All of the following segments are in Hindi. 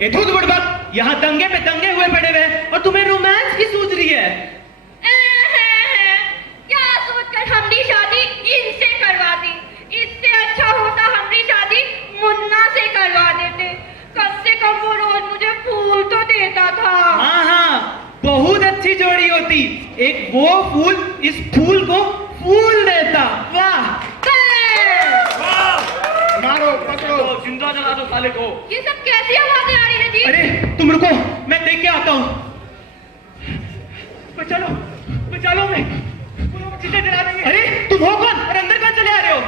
ये धुत बुड़बक यहाँ दंगे पे दंगे हुए पड़े हुए और तुम्हें रोमांस की सूझ रही है। क्या सोचकर हमने शादी इनसे करवा दी। इससे अच्छा होता हमने शादी मुन्ना से करवा देते। कम से कम वो रोज मुझे फूल तो देता था। हाँ हाँ, बहुत अच्छी जोड़ी होती। एक वो फूल इस फूल को फूल देता। वाह मारो पकड़ो, जिंदा जला दो साले को। ये सब कैसी आवाजें आ रही है जी? अरे तुम रुको, मैं देख के आता हूँ। बचा लो मैं। चीजें जला देंगे। अरे तुम हो कौन और अंदर कहाँ चले आ रहे हो?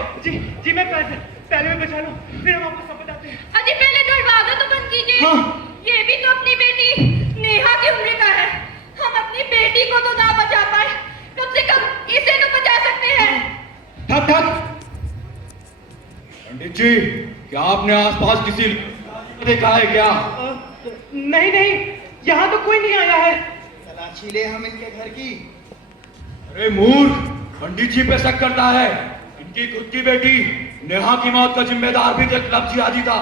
जी मैं पहले में बचा लो, फिर हम आपको सब बताते हैं। अजी पहले दरवाजा तो बंद कीजिए। हाँ। ये भी तो अपनी बेटी नेहा की उम्र का है। हम अपनी बेटी को तो ना बचा पाए, कम से कम इसे तो बचा सकते हैं। ठक पंडित जी, क्या आपने आसपास किसी को देखा है क्या? नहीं, यहाँ तो कोई नहीं आया है। तलाशी ले हम इनके घर की। अरे मूर्ख, पंडित जी पे शक करता है। इनकी खुद की बेटी नेहा की मौत का जिम्मेदार भी तो एक लब जिहादी था।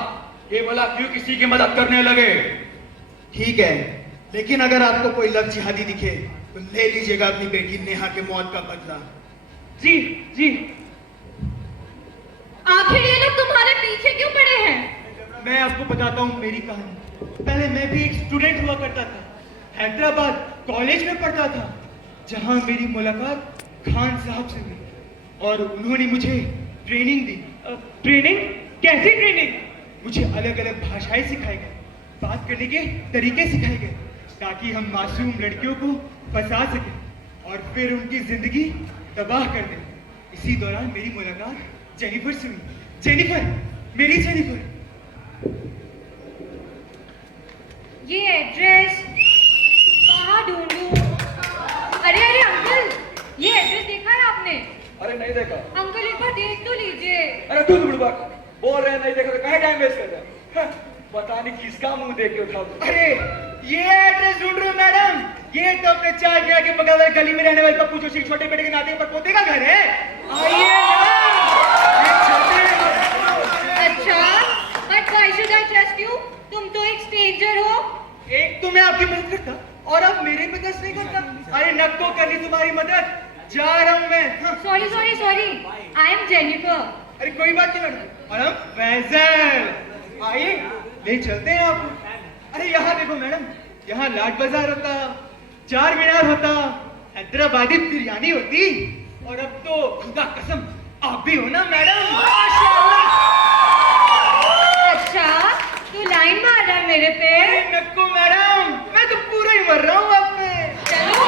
ये भला क्यों किसी की मदद करने लगे? ठीक है, लेकिन अगर आपको कोई लव जिहादी दिखे तो ले लीजिएगा अपनी बेटी नेहा के मौत का बदला। जी आखिर ये लोग तुम्हारे पीछे क्यों पड़े हैं? मैं आपको बताता हूँ मेरी कहानी। पहले मैं भी एक स्टूडेंट हुआ करता था, हैदराबाद कॉलेज में पढ़ता था, जहाँ मेरी मुलाकात खान साहब से हुई और उन्होंने मुझे ट्रेनिंग दी। ट्रेनिंग? कैसी ट्रेनिंग? मुझे अलग अलग भाषाएं सिखाई गई, बात करने के तरीके सिखाए गए, ताकि हम मासूम लड़कियों को फंसा सकें और फिर उनकी जिंदगी तबाह कर दें। इसी दौरान मेरी मुलाकात जेनिफर से हुई। जेनिफर, मेरी जेनिफर। ये एड्रेस कहाँ ढूंढूं? अरे अंकल, ये एड्रेस देखा है आपने? अरे नहीं देखा। अंकल एक बार देख तो लीजिए। अरे तू बुड़बक, बोल रहे नहीं देखा तो काहे टाइम वेस्ट कर रहे हैं? पता नहीं किसका मुंह देख के उठा। अरे ये एड्रेस ढूंढ रहे हो मैडम? ये तो अपने चाय पिया के बगल वाली गली में रहने वाले पप्पू जोशी छोटे बेटे के नाते पर पोते का घर है। आइए अच्छा, but why should I trust you? तुम तो एक स्ट्रेंजर हो। एक तो मैं आपकी मदद करता और अब मेरी मदद नहीं करता। अरे नक को करनी तुम्हारी मदद, जा रहा हूँ मैं। हाँ। Sorry, I am Jennifer. अरे कोई बात नहीं मैडम, और हम फैजल। आइए ले चलते हैं आपको। अरे यहाँ देखो मैडम, यहाँ लाट बाजार होता, चार मीनार होता, हैदराबादी बिरयानी होती, और अब तो खुदा कसम आप भी हो ना मैडम। अच्छा, तू लाइन मार रहा है मेरे पे? अरे नक्को मैडम, मैं तो पूरा ही मर रहा हूँ आप पे। चलो।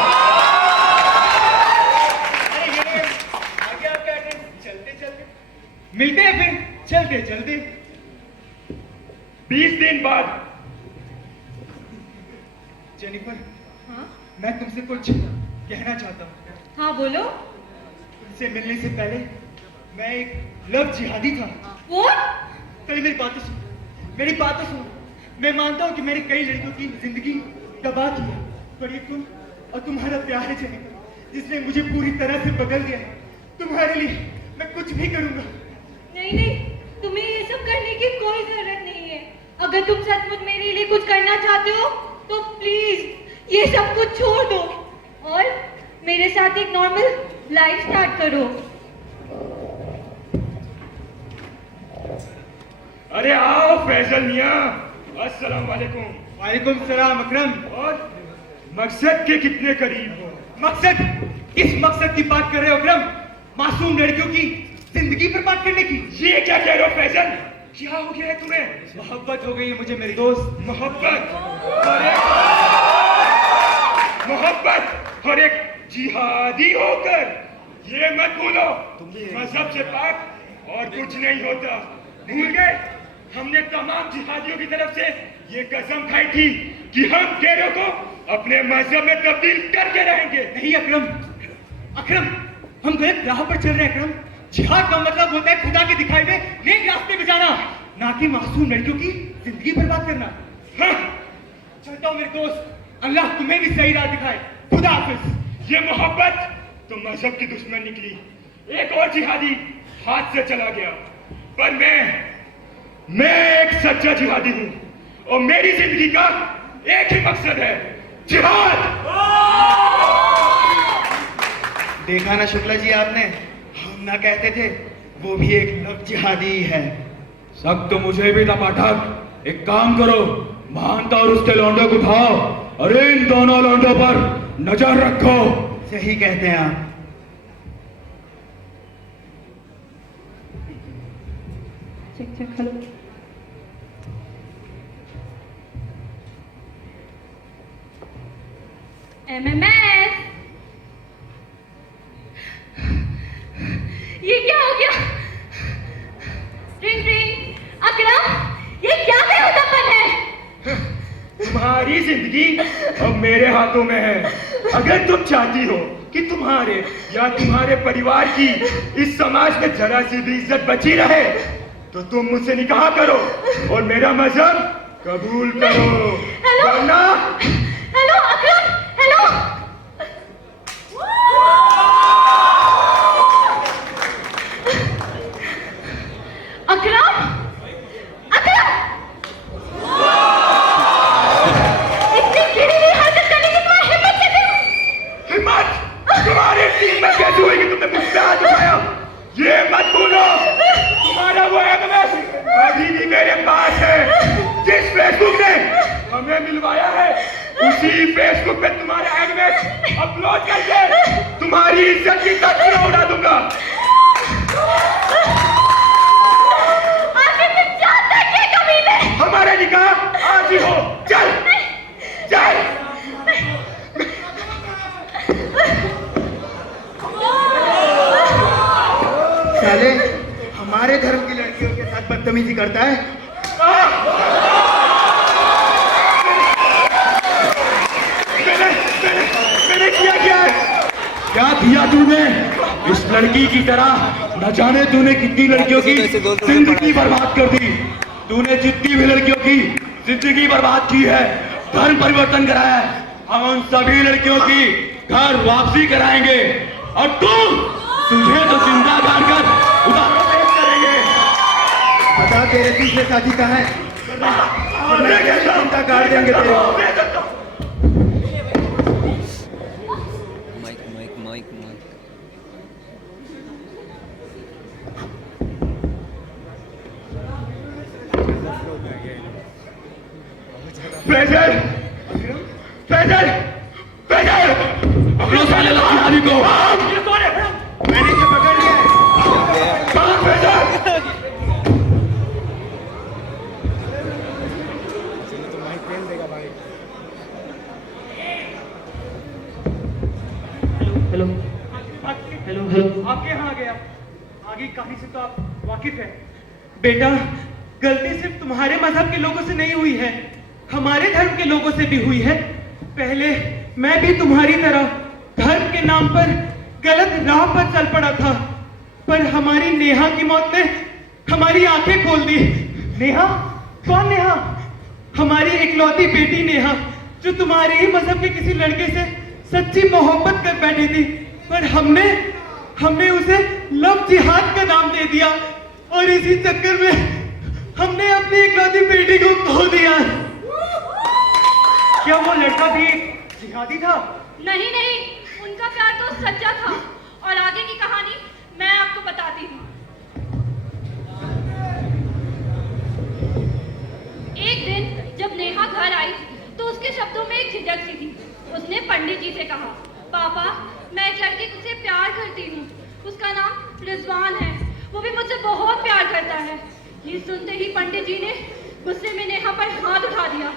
अरे ये आगे आपका एड्रेस। चलते मिलते हैं फिर, चलते 20 दिन बाद। जेनिफर, हाँ मैं तुमसे कुछ कहना चाहता हूँ। हाँ बोलो। तुमसे मिलने से पहले मैं एक लव जिहादी था। वो? पहले मेरी बात तो सुनो। मैं मानता हूँ कि मैंने कई लड़कियों की जिंदगी तबाह की है, पर ये तुम और तुम्हारा प्यार है जेनिफर, जिसने मुझे पूरी तरह से बदल दिया है। तुम्हारे लिए मैं कुछ भी करूंगा। नहीं, तुम्हें ये सब करने की कोई जरूरत नहीं है। अगर तुम सचमुच मेरे लिए कुछ करना चाहते हो तो प्लीज ये सब कुछ छोड़ दो और मेरे साथ एक नॉर्मल लाइफ स्टार्ट करो। अरे आओ फैजल मियां, अस्सलाम वालेकुम। वालेकुम सलाम अकरम। और मकसद के कितने करीब हो? मकसद? किस मकसद की बात कर रहे हो अकरम? मासूम लड़कियों की जिंदगी बर्बाद करने की? ये क्या कह रहे हो फैजल? क्या हो गया है तुम्हें? मोहब्बत हो गई है मुझे मेरे दोस्त। मोहब्बत और एक जिहादी होकर ये मत भूलो, मजहब से पाक और कुछ नहीं होता। भूल गए? हमने तमाम जिहादियों की तरफ से ये कसम खाई थी कि हम तेरे को अपने मजहब में तब्दील करके रहेंगे। नहीं अकरम, हम गलत राह पर चल रहे हैं अकरम। जिहाद का मतलब होता है खुदा के दिखाए हुए नेक रास्ते पे जाना, ना कि मासूम लड़कियों की जिंदगी बर्बाद करना। हाँ, चलता हूँ मेरे दोस्त, अल्लाह तुम्हें भी सही राह दिखाए। खुदा हाफिज। ये मोहब्बत तो मजहब की दुश्मन निकली। एक और जिहादी हाथ से चला गया, पर मैं एक सच्चा जिहादी हूँ और मेरी जिंदगी का एक ही मकसद है, जिहाद। देखा ना शुक्ला जी आपने, हम ना कहते थे, वो भी एक लव जिहादी ही है। शक तो मुझे भी था पाठक। एक काम करो, महंत और उसके लौंडे को उठाओ और इन दोनों लौंडों पर नजर रखो। सही कहते हैं आप। Check check hello. MMS, ये क्या हो गया? रिंग रिंग, अकरम, ये क्या बेहुदापन है? तुम्हारी जिंदगी अब मेरे हाथों में है। अगर तुम चाहती हो कि तुम्हारे या तुम्हारे परिवार की इस समाज में जरा सी भी इज्जत बची रहे, तो तुम मुझसे निकाह करो और मेरा मजहब कबूल करो। हेलो वरना हेलो अकरम, हेलो। अकरम, अकरम, इतनी गिरी हुई हरकत करने की तुम्हारी हिम्मत कैसे हुई? हिम्मत तुम्हारी टीम में कैसे हुई कि तुमने मुझ पे हाथ उठाया? ये मत भूलो, तुम्हारा वो एमएमएस अभी भी मेरे पास है। जिस फेसबुक ने हमें मिलवाया है, उसी फेसबुक पे तुम्हारा एमएमएस अपलोड करके तुम्हारी इज्जत की तस्वीर उड़ा दूंगा। आखिर तुम चाहते क्या कमीने? हमारा निकाह आज ही हो। चल चल। साले हमारे धर्म की लड़कियों के साथ बदतमीजी करता है। मैंने किया क्या है? क्या किया तूने? इस लड़की की तरह न जाने तूने कितनी लड़कियों की जिंदगी बर्बाद कर दी। तूने जितनी भी लड़कियों की जिंदगी बर्बाद की है, धर्म परिवर्तन कराया है, हम उन सभी लड़कियों की घर वापसी कराएंगे। और तुझे तो जिंदा गाड़कर उदाहरण पेश करेंगे। बता तेरे दूसरे साथी कहाँ है? चिंता काट देंगे तेरे को। माइक फैजल, फैजल, फैजल, अपने साले लड़की को मैंने इसे पकड़ लिया है। भाग फैजल। हेलो हेलो हेलो, आप यहाँ आ गया? आगे कहानी से तो आप वाकिफ हैं। बेटा, गलती सिर्फ तुम्हारे मजहब के लोगों से नहीं हुई है, हमारे धर्म के लोगों से भी हुई है। पहले मैं भी तुम्हारी तरह धर्म के नाम पर गलत राह पर चल पड़ा था, पर हमारी नेहा की मौत ने हमारी आंखें खोल दी। नेहा? कौन नेहा? हमारी इकलौती बेटी नेहा, जो तुम्हारे ही मजहब के किसी लड़के से सच्ची मोहब्बत कर बैठी थी, पर हमने उसे लव जिहाद का नाम दे दिया और इसी चक्कर में हमने अपनी इकलौती बेटी को खो दिया। क्या वो लड़का भी जिहादी था? नहीं नहीं, उनका प्यार तो सच्चा था और आगे की कहानी मैं आपको बताती हूँ। एक दिन जब नेहा घर आई तो उसके शब्दों में एक झिझक सी थी। उसने पंडित जी से कहा, पापा मैं एक लड़के से प्यार करती हूँ, उसका नाम रिजवान है, वो भी मुझसे बहुत प्यार करता है। ये सुनते ही पंडित जी ने गुस्से में नेहा पर हाथ उठा दिया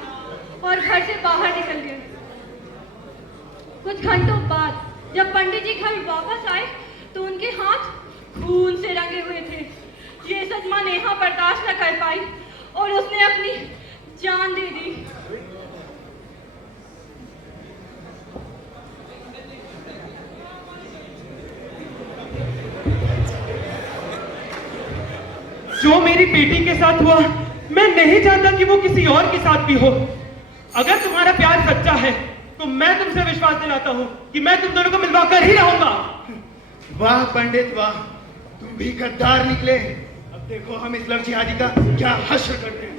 और घर से बाहर निकल गए। कुछ घंटों बाद जब पंडित जी घर वापस आए तो उनके हाथ खून से रंगे हुए थे। ये सदमा नेहा बर्दाश्त न कर पाई और उसने अपनी जान दे दी। जो मेरी बेटी के साथ हुआ, मैं नहीं चाहता कि वो किसी और के साथ भी हो। अगर तुम्हारा प्यार सच्चा है तो मैं तुमसे विश्वास दिलाता हूँ कि मैं तुम दोनों को मिलवा कर ही रहूंगा। वाह पंडित वाह, तुम भी गद्दार निकले। अब देखो हम इस लव जिहादी का क्या हश्र करते हैं।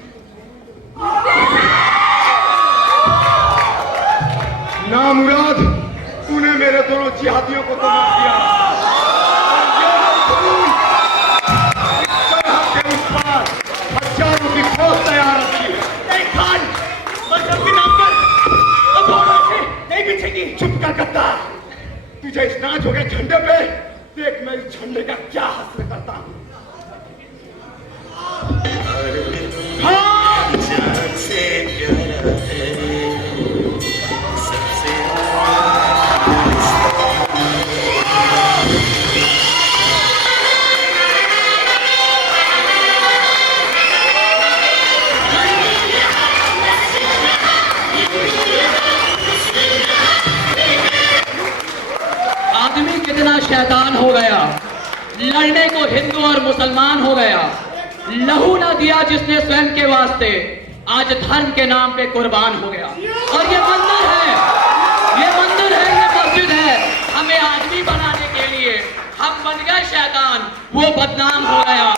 नामुराद, तूने मेरे दोनों जिहादियों को तो मार दिया। और ये मजदूर इस तरह के उस पार हजारों की फौज तैयार रखी है। नहीं खान, मजहब के नाम पर दोनों से नहीं बिछेगी। चुप कर गद्दार, तुझे इस नाच हो गए झंडे पे देख मैं इस झंडे का क्या हासिल करता हूं। जान से प्यारा है सबसे आदमी कितना शैतान हो गया, लड़ने को हिंदू और मुसलमान हो गया। लहू ना दिया जिसने स्वयं के वास्ते, आज धर्म के नाम पे कुर्बान हो गया। और ये मंदिर है, ये मंदिर है, ये मस्जिद है। हमें आदमी बनाने के लिए हम बन गए शैतान, वो बदनाम हो गया।